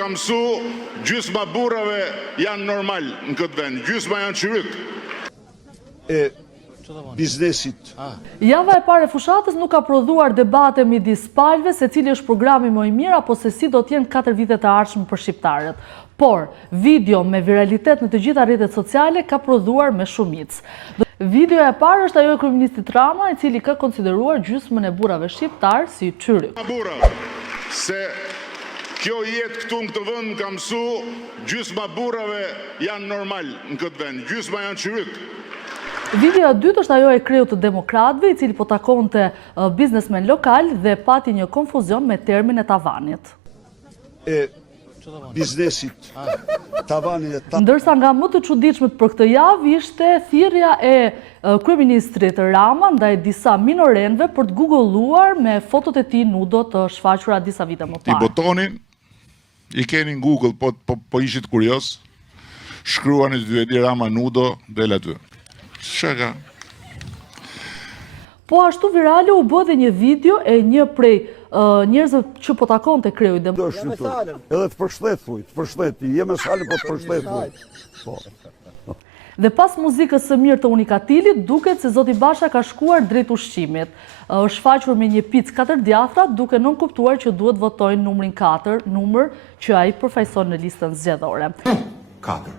Ka mësu, gjysma burrave janë normal në këtë vend, gjysma janë çyryk. E biznesit. Java e parë e fushatës nuk ka prodhuar debate midis palëve se cili është programi më i mirë apo se si do t'jenë 4 vitet e ardhshme për shqiptarët. Por, video me viralitet në të gjitha rrjetet sociale ka prodhuar me shumicë. Videoja e parë është ajo e kryeministit Rama, i cili ka konsideruar gjysmën e burrave shqiptar si çyryk. Se kjo jetë këtu në këtë vend ka mësu, gjysma burrave janë normal në këtë vend, gjysma janë çyryk. Videoja e dytë është ajo e kreut të demokratëve, i cili po takonte biznesmen lokal dhe pati një konfuzion me termin e tavanit. E biznesit. Ndërsa nga më të çuditshmet për këtë javë ishte thirrja e kryeministrit Rama ndaj disa minorenëve për të googulluar me fotot e tij nudo të shfaqura disa vite më parë. I botonin, i keni në Google, po ishit kurioz, shkruani Edi Rama nudo del aty. Shaka. Po ashtu virale u bë dhe një video e një prej njerëzve që po takonte kreu i demokratëve. Edhe të përshtet thuj, të përshtet, je me salë po të përshtet thuj. Dhe pas muzikës së mirë të Unikatilit, duket se Zoti Basha ka shkuar drejt ushqimit. Është shfaqur me një picë 4 djathra, duke nënkuptuar që duhet votojnë numrin 4, numër që ai përfaqëson në listën zgjedhore. 4.